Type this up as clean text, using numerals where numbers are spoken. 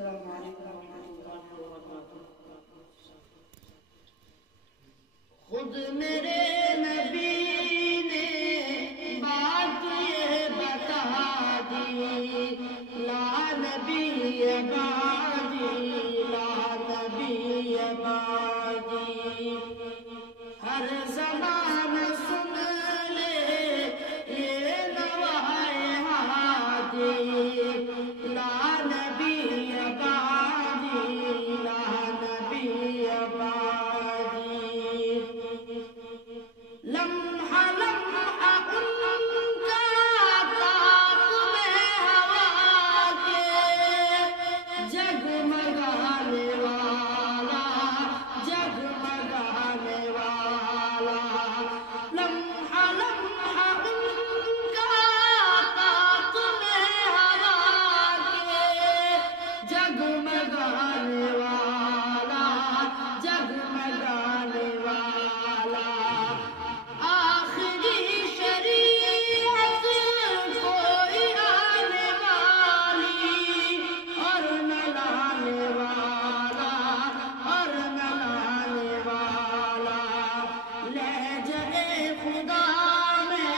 السلام علیکم ورحمۃ اللہ وبرکاتہ۔ خود میرے نبی نے بات یہ بتا دی، لا نبی بعدی، لا نبی بعدی۔ ہر زبان سن لے یہ نوائے ہادی، لا نبی بعدی، لا نبی بعدی۔ لمحہ لمحہ ان کا طاق میں ہوا کے جگمگانے والا، جگمگانے والا۔ لمحہ لمحہ ان کا طاق میں ہوا کے جگمگانے والا، جگمگانے والا۔ آخری شریعت کوئی آنے والی اور نہ لانے والا، اور نہ لانے والا۔ لہجہ خدا میں